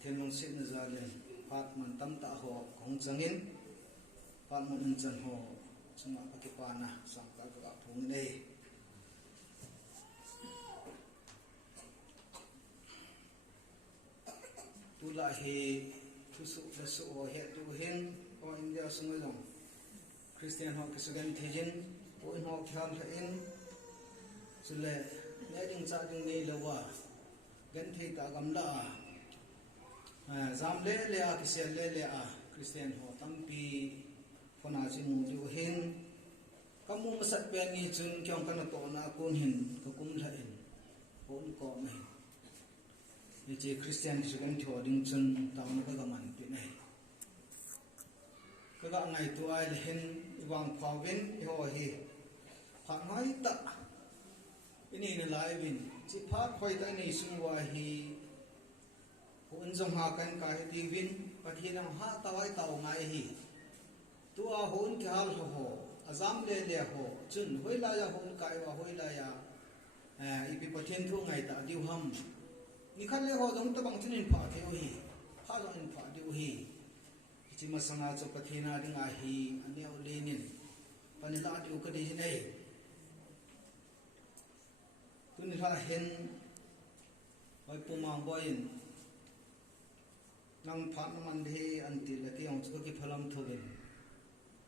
thiên long sit na zalen pat man tam ta ho kong changin pat man in chan ho chunga pakipana sang ka ka thung nei tu la he tu su la su o he tu hin o India sungolong Christian ho kisugan thejin o in ho khal ha in sule ne ding cha ding nei lawa gan thei ta gam la zam le le a kisel le a Christian ho tampi phona chin mu ju hin kamu masat pe ni chun kyong kana to na kun hin ka kum la in hon ko mai ni che Christian kisugan tho ding chun ta na ka man pi nei kaga ngai tu ai le hin iwang phawin ho hi pha ngai ta ini na lai win chi pha khoi ta nei sung wa hi hun jong ha kan ka hi ti win pathinam ha tawai taw ngai hi tu a hun ki hal ho azam le le ho chun hoila ya hun kai wa hoila ya ipi pathin thu ngai ta diu ham ni khan le ho dong ta bang chin pha the hi pha jong in pha diu hi chi ma sanga cho pathina ding a hi aneu lenin panila diu ka di nei tun ra hen oi pumang boin nang phat man the an ti la ti ong chu ki phalam thoben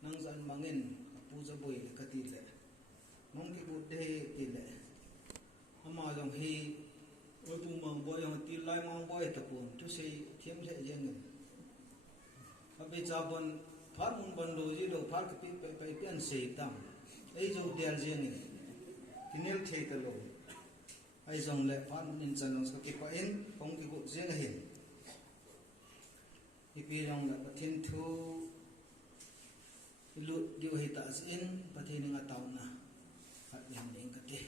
nang zan mangin puja boi ka ti le nong ki bu de ti le ama jong hi oi pumang boi ong ti lai mang boi ta pun tu sei thiam the jeng abe jabon phat mun ban lo ji lo phat ki pe pian sei tam ei jo del jeng ni kinel thei ta lo ai zong le phat mun in chan long ska ki pa in kong ki gu jeng hin ipi rong la pathin thu lut diu hi ta in pathin nga taw na hat lim ning ka ti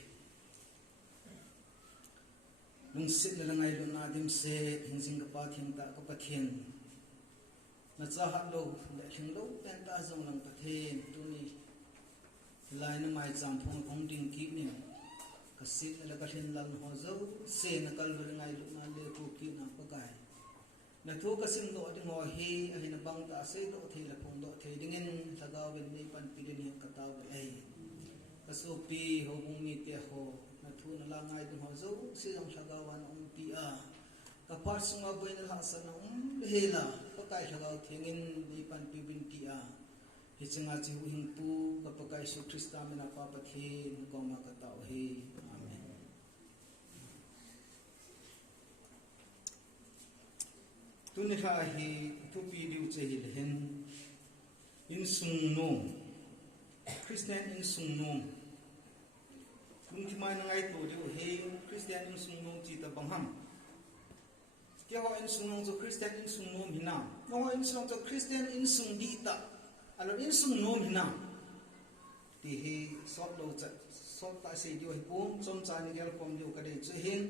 lung sit la ngai lu na dim se hing sing ka pa thing ta ka pathin na cha hat lo le thing lo pen ta zong lang pathin tu ni lai na mai cham phong khong ding ki ni ka sit la ka thin lan ho zo se na kal ber ngai lu na le ku ki na pa kai na thu ka sim do ding ho hi a hin bang ta se do the la phong do the ding in thagaw ben nei pan pi ni ka taw ai ka so pi ho bung mi te ho na thu na la ngai ding ho zo se jong thagawan pi a ka par sunga boin la sa na he la ka kai thagaw thengin nei pan pi bin ti a hi chinga chi hu hing pu ka pa kai su krista me na pa pa the ko ma ka taw hi amen tuni kha hi thupi diu che hi hen in sung no Christian in sung no kun ki mai ngai to diu he Christian in sung no chi ta bang ham ke ho in sung no zo Christian in sung no hina no in sung zo Christian in sung di ta alo in sung no hina ti hi sot lo cha sot ta se diu hi pum chom cha ni gel pom diu ka de chu hin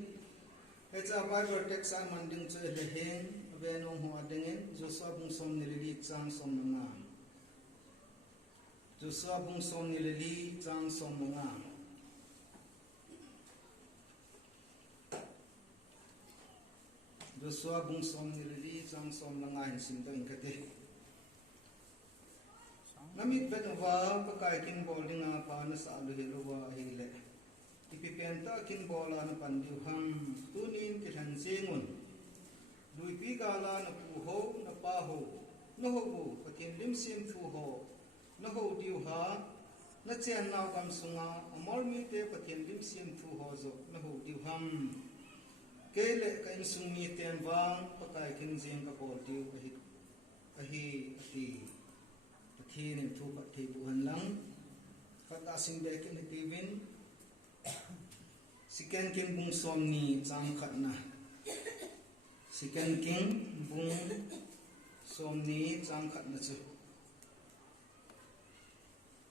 he cha Bible text an man ding chu le hen venong ho adengin Joshua bung som ni li chang som nga Joshua bung som ni li chang som nga Joshua bung som ni li chang som nga hin sim tang ka te namit bet wa pa kai kin bowling a pa na sa lu hi lo wa hi le ipipenta kin bola na pandiu ham tunin ki than sengun lui pi gala na pu ho na pa ho no ho bu pathin lim sim thu ho no ho diu ha na chen naw kam sunga amor mi te pathin lim sim thu ho zo no ho diu ham ke le ka in sung mi ten wang pa kai kin jing ka bol diu a hi ti pathin in thu pa thi bu han lang ka ta sing de kin ti win siken kin bung som ni chang khat na Second King bung somni chang khat na chu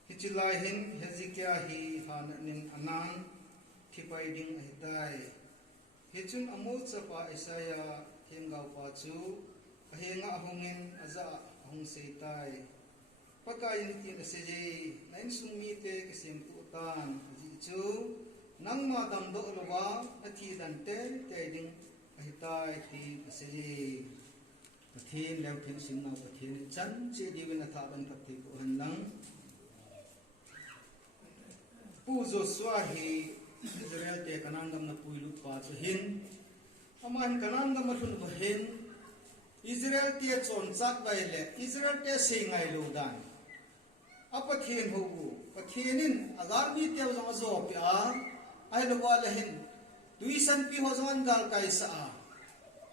hichilai hin Hezekiah hi han nin anan thipai ding ai dai hichun amol chapa Isaiah hengau pa chu ahenga hongin aza hong sei tai pakain tin seje nain sungmi te kisem tu tan ji chu nang ma dam do lowa athi dan te ding ai tai ti se pathin leo thing sim na pathin chan che di wen tha ban thak thi ko han lang pu Joshua hi Israel te kanangam na puilu pa chu hin aman kanangam ma thun ba hin Israel te chon chak bai le Israel te singai lo dan apathin ho bu pathinin agar mi te jong zo pi a ai lo wa la hin tuisan pi ho jong gal kai sa a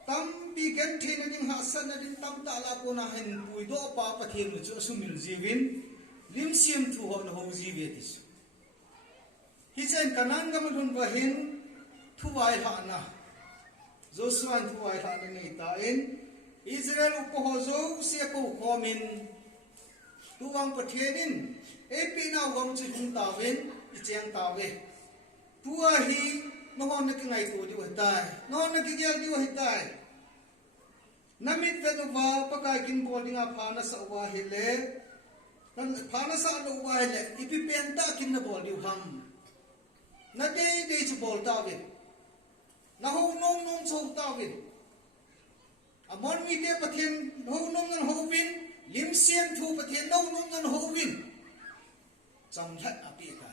tam pi gen thin ning ha san na din tam ta la ko na hin pui do pa pathin chu sumil jiwin lim siam thu ho na ho ji ve ti hi chen kanangam ma thun ba hin thu wai ha na Joshua thu wai ha na nei ta in Israel upohozo siya ko komin tuwang pathenin epi na wang chi hung tawin icheng tawe tuwa hi nohon na kingai ko di watai nohon na kigyal di watai namit vedo ba pakai kin boarding a phana sa wa hele nan phana sa lo wa hele ipi penta kin na bol di ham na dei chu bol tawin na ho nong nong chou tawin amon mi te pathen ho nom nan ho win lim sian thu pathen no nom nan ho win cham that api ka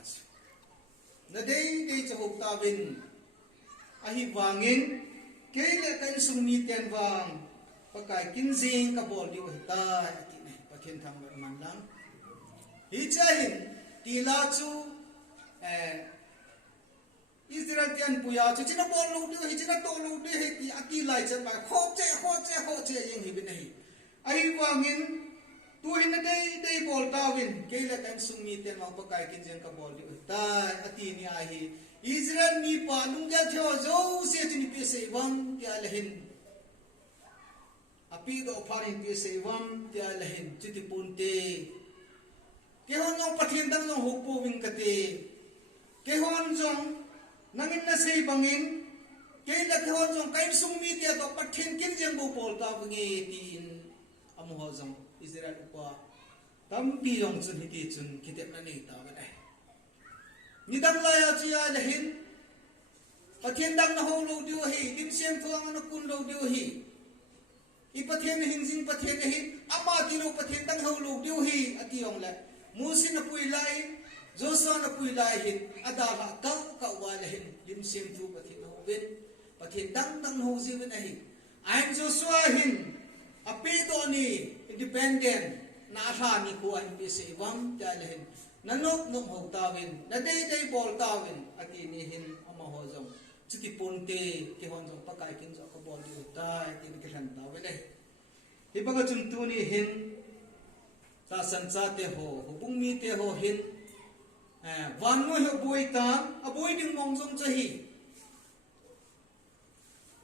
na dei chu ta win a hi wangin ke le kan sung mi ten wang pakai kin jing ka bol di ta ati ne pathen thang man lang hi chahin ti la chu Israel tian puya chu china bol lu du hi china to lu du hi ti aki lai chen ba kho che yeng hi bin hi ai wangin tu hin dei bol ta win ke la kan sung mi ten ma pa kai kin jeng ka bol du ta ati ni a hi Israel mi pa lung ja thyo zo se tin pe se wam ya la hin api do pharin pe se wam ya la hin chiti punte ke hon no pathin dang no ho po win ka te ke hon jong nangin na sei bangin ke la ke hon jong kai sung mi te to pathin kin jeng bo pol ta nge tin amu ho jong Israel pa tam pi yong chun hi ti chun kitep na nei ta ba dai ni dang la ya chi ya la hin pathin dang na ho lo dio hi dim sem thuang na kun lo dio hi I pathin hin jing pathin hi ama ti lo pathin dang ho lo dio hi ati yong la musin na pui lai Joshua na pui lai hin adala ka wa la hin lim sem thu pathin ho win pathin dang ho ji win hi I'm Joshua hin api do ni independent na tha ni ko an bi se wam ta la hin nanok nok ho ta win na dei bol ta win ati ni hin ama ho jong chuti ponte ke hon jong pakai kin jo ko bol di ta ti ni ke han ta win hi ba ga chum tu ni hin ta san cha te ho bung mi te ho hin van no ho boi ta a boi ding mong jong cha hi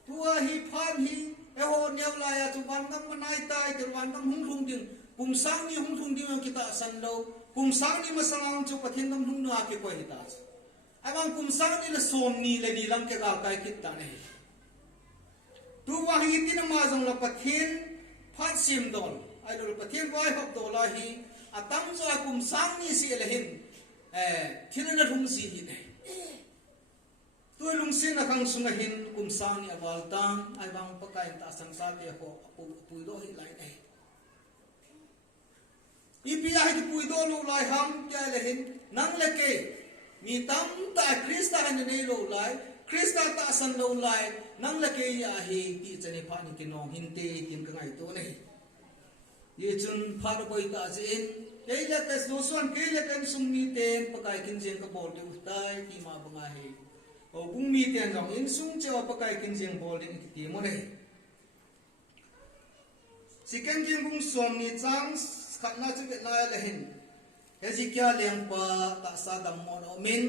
tua hi phan hi e ho neu la ya chu van dang manai tai te van dang hung hung ding kum sang ni hung hung ding kita san lo kum sang ni masalang chu pathin dam hung na ke ko hi ta abang kum sang ni la som ni le ni lang ke ga kai kit ta ne tu wa hi tin ma jong la pathin phat sim don ai lo pathin vai hop do la hi atam zo kum sang ni si le hin thil na thum si hi ne tu lung sin na khang sunga hin kum sang ni awal tang ai bang pakai ta sang sa te ho pu do hi lai nei ipia hi pui do lo lai ham ya le hin nang le ke mi tam ta krista han nei lo lai krista ta san lo lai nang le ke ya hi ti chani pha ni ke nong hin te tin ka ngai to nei ye chun pha ro boi ta jin ke le ka so son ke le kan sum mi ten pakai kin jeng ka bol de tai ti ma banga hi o bung mi ten jong in sung che pakai kin jeng bol de ti mo nei sikan jeng bung som ni chang khat na chu na le hin Hezekiah leng pa ta sa dam mo no min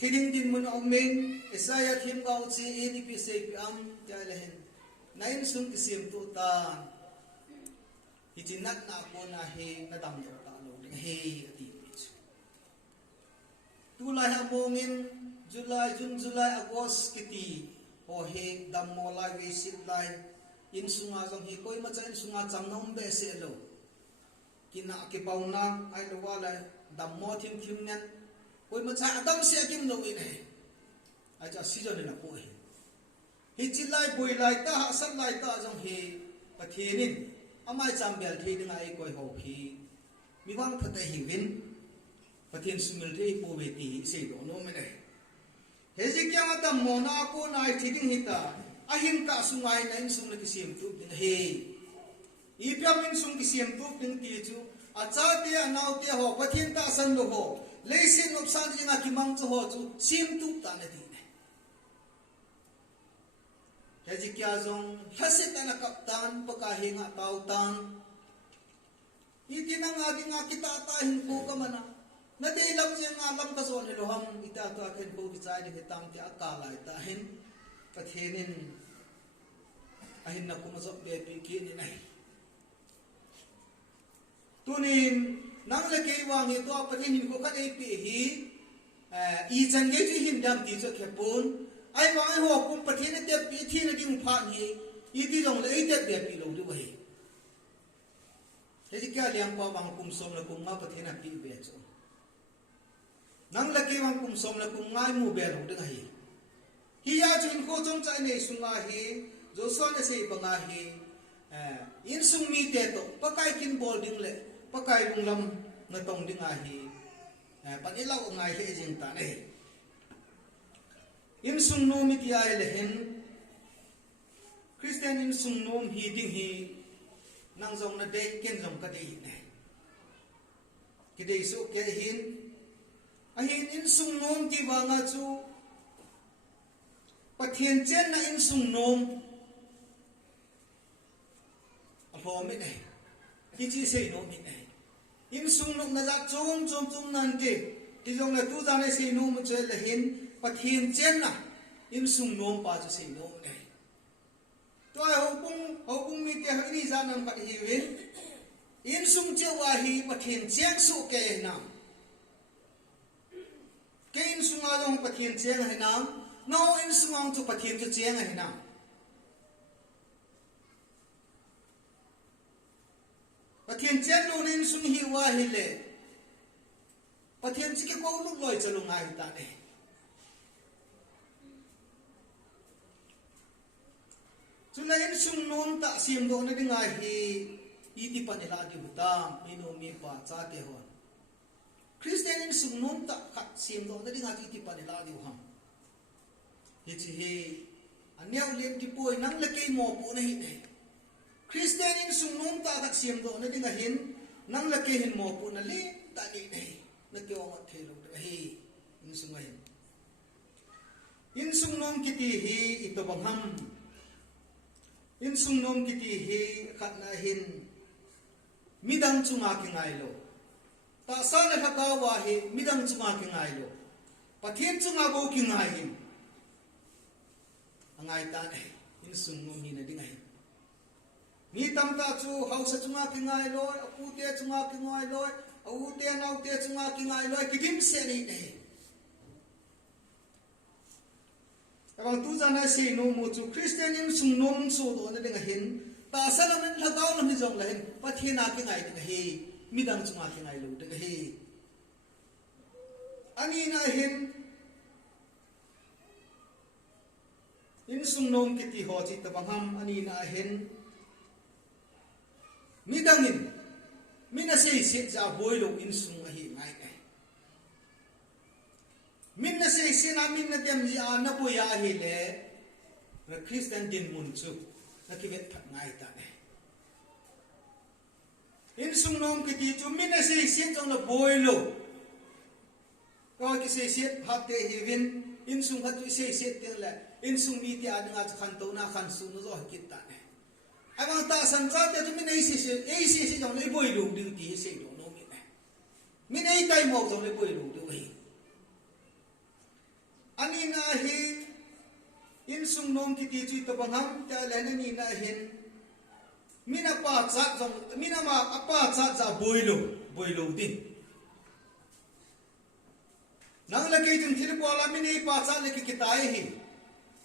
thiding din mo no min Isaiah thim ga chi ni pi se pi am ya le hin nain sung ki sim tu ta hi chin nat na ko na he na dam do ta lo ding he ati tu lai ha mongin June July August kiti ho he dam mo lai we sit lai in sunga jong hi koi ma chain sunga cham nom be se lo kina ke pauna ai lo wala dam mo thim nyan koi ma cha dam se kim lo i nei ai cha si jo na ko hi hi chi lai bui lai ta ha sat lai ta jong hi pathinin amai chambel thi dinga ai koi ho khi mi wang phate hi win pathin sumil thi po ve ti sei do no me nei Hezekiah mata mona ko nai thiding hita ahin ka sungai na in sung na kisim tu din he ipyam in sung kisim tu din ti chu acha te anau te ho pathin ta san lo ho leisin op san dinga kimang chu ho chu sim tu ta na di Hezekiah zong hasit na kaptan pakahinga tautan itinang adinga kita ta hin ko ka mana na de lam je nga lam ka zon lo ham ita to aken ko ki chai de tam ti akala ita hin pathenin ahin na kuma zop de pi ki ni nai tunin nang le ke wang hi to pathenin ko ka dei pi hi I chan ge ji hin dam ti cho khepun ai wang ai ho kum pathin te pi thi na ding pha ni I ti long le te be pi lo du wa hi Hezekiah liang pa wang kum som la kum ma pathin pi be cho nang laki wang kum som la kum ngai mu be lo de hi hiya chin ko chong chai nei sunga hi jo so na sei banga hi in sung mi te to pakai kin bolding le pakai lung lam na tong ding a hi pan ilau ngai he jing ta nei in sung no mi ti ai le hen Christian in sung nom hi ding hi nang zong na de ken zong ka de nei ki de so ke hin ahin in sung nom ti wanga chu pathian chen na in sung nom apho mi nei ki chi sei no mi nei in sung nom na za chom chom chom nan te ti jong na tu za ne sei no mu che la hin pathian chen na in sung nom pa chu sei no nei to ai ho pung mi te ha ni za nam pat hi win in sung che wa hi pathian chen su ke na Kain sunga long pathian cheng hai nam no in sungang tu pathian tu cheng hai nam pathian cheng no in sung hi wa hi le pathian chi ke ko lu loi chalu ngai ta ne chuna in sung non ta sim do na dinga hi iti panela di butam ino mi pa cha te hon Christian in sung nom ta khat sim do na dinga ti pa la di ham hi chi he anyau lem ti poi nang le ke mo pu na hi nei Christian in sung nom ta khat sim do na dinga hin nang le ke hin mo pu na le ta ni nei na ke ong the lo da hi in sung ai in sung nom ki ti hi ito bang ham in sung nom ki ti hi khat na hin midang chunga ki ngai lo ta sa na ka wa hi midang chunga ki ngai lo pathian chunga bo ki ngai hin angai ta nei in sung nom hi na dingai ni tam ta chu hausa chunga ki ngai lo apu te chunga ki ngai lo au te nau te chunga ki ngai lo ki dim se ni nei abang tu jana se no mo chu Christian in sung nom so do na dinga hin ta sa na men la gaw na mi jong la hin pathian a ki ngai dinga hi midang chunga ki ngai lo de hi ani na hin in sung nom ki ti ho chi ta bangham ani na hin midangin mina sei se ja boilo in sung a hi ngai ngai minna sei se na minna dem ji a na boya hi le na Christian din mun chu na ki vet phat ngai ta ne in sung nom ki ti chu minna sei se jong na boilo ko ki sei se phat te hi win in sung khat tu sei se te la in sung mi ti a nga khan to na khan su no zo ki ta ne abang ta san za te tu minna sei se jong le boilo du ti sei do no mi ne minna ai tai mo jong le boilo du hi ani na hi in sung nom ki ti chu to bangham ta le na ni na hin mina pa cha jong mina ma apa cha cha boilo din nang la ke jin thil ko la mini pa cha le ki kitai hi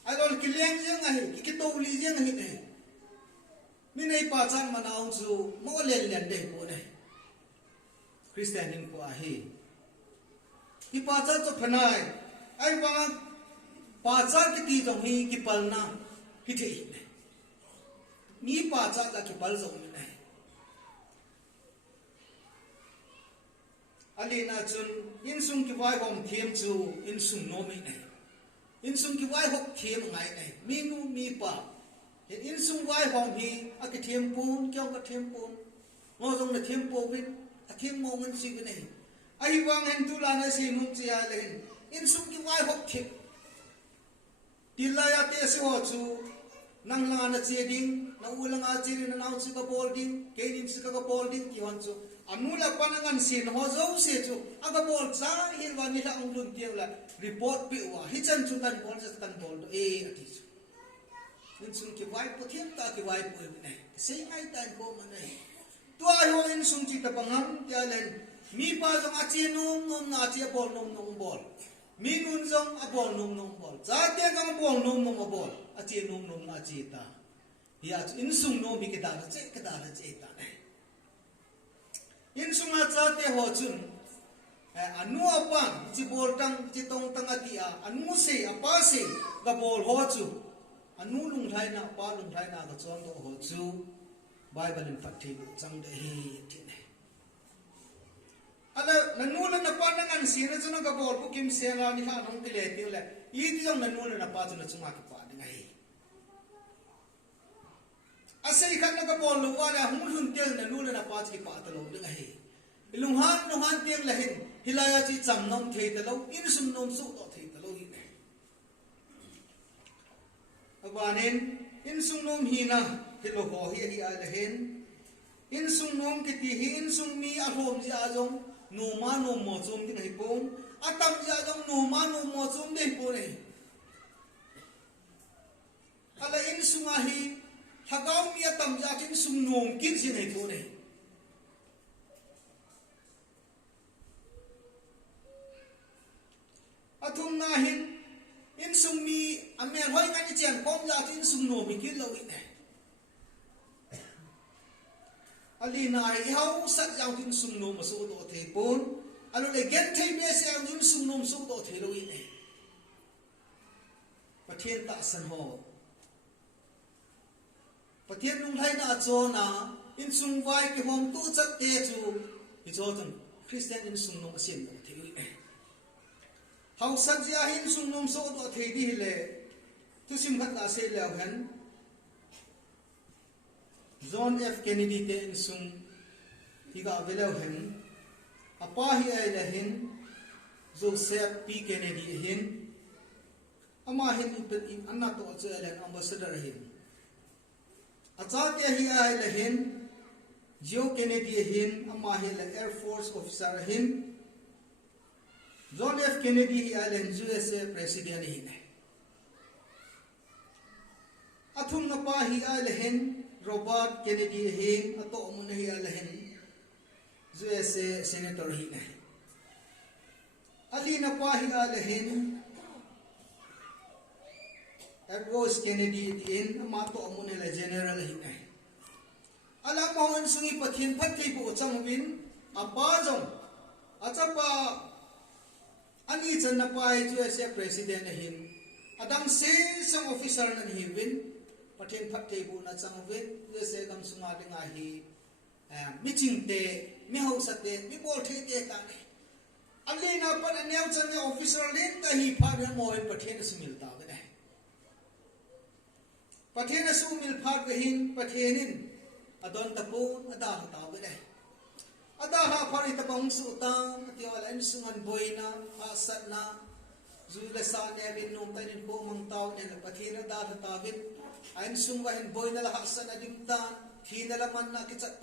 ai lol ki leng jeng a hi ki to li jeng hi ne mini pa cha ma naung chu mo len de ko ne Christian in ko a hi ki pa cha to phanai ai ba pa cha ki ti jong hi ki palna hi the ne mi pa cha ka ki pal zong ne alina chun in sung ki vai hom thiam chu in sung no mi ne in sung ki vai hok thiam ngai ne mi nu mi pa in sung vai hom hi a ki thiam pun kyong ka thiam pun ngo jong na thiam po win a thiam mo ngan si ne ai wang hen tu la na si nu chia le in sung ki vai hok thip tilaya te se ho chu nang la na che ding na ulang a che na nau chu ka bol ding ke din chu ka bol ding ti hon chu anula panangan sin ho zo se chu aga bol cha hi wa ni la ang lun tiang la report pi wa hi chan chu tan bol sa tan bol do e ati chu in sung ki vai po thiam ta ki vai po ne sei ngai tan ko ma nei tua ho in sung chi ta pangam tia len mi pa jong a che nom nom na che bol nom nom bol mi nun jong a bol nom nom bol cha te jong bol nom nom a bol a che nom nom na che ta ya in sung no mi ke da che ta ne in sung a cha te ho chun anu apan chi bol tang chi tong tang atia anu se apa se ga bol ho chu anu lung thai na pa lung thai na ga chon do ho chu bible in fact chang de hi ti ne ala nanu la na pa na ngan si na chuna ga bol pu kim se la ni ha nong ti le ti le i ti jong nanu la na pa chuna chunga ki pa de ngai asai khan na ga bol lu wa la hum hun tel nanu la na pa chi pa ta lo de ngai lung han tiang la hin hilaya chi cham nom thei ta lo in sum nom su to thei ta lo hi ne agwanin in sum nom hi na hilo ho hi ai la hin in sung nom ki ti hi in sung mi a hom ja jong no ma no mo chum ti ngai pong atam ja jong no ma no mo chum dei po nei ala in sung a hi thagau mi atam ja kin sung nom kin si ngai po nei athum na hin in sung mi amen hoi kan ni chen kom ja tin sung nom mi kin lo i nei alina ai hau sat yang tin sung nom so do the pon alu le get thei me se ang tin sung nom so do the lo i ne pathian ta san ho pathian lung thai na cho na in sung vai ki hom tu chat te chu i cho tung christian in sung nom sin do the lo i ne hau sat ja hin sung nom so do the di le tu sim khat la se le han John F. Kennedy te in sung higa velo hen apa hi ai la hin Joseph P. Kennedy hin ama hin in anna to cha ambassador hin acha te hi ai la hin Joe Kennedy hin ama hi la Air Force officer hin John F. Kennedy hi ai la USA president hin athum na pa hi ai la hin Robert Kennedy hin ato mun hi ala hin USA senator hi na ali na pa hi ala hin Edward Kennedy hin ama to mun hi la general hi na ala mo an sungi pathin phathi bu changwin apa jong achapa ani chan na pa USA president hin adam se some officer na hi win pathen phat te bu na chang vet se gam sunga dinga hi meeting te mi ho sa te mi bol the te ta ne alle na pan anew chan ne officer len ta hi pha ne mo en pathen su mil ta ne pathen su mil pha ke hin pathenin adon ta pu ada ta be ne ada ha phari ta pang su ta ti wala en sungan boina ha sat na zu le sa ne bin nom ta ni bo mang taw ne pathen da ta bin Ain sung wahin boy na lahasan na dimtan, kinalaman na kitsa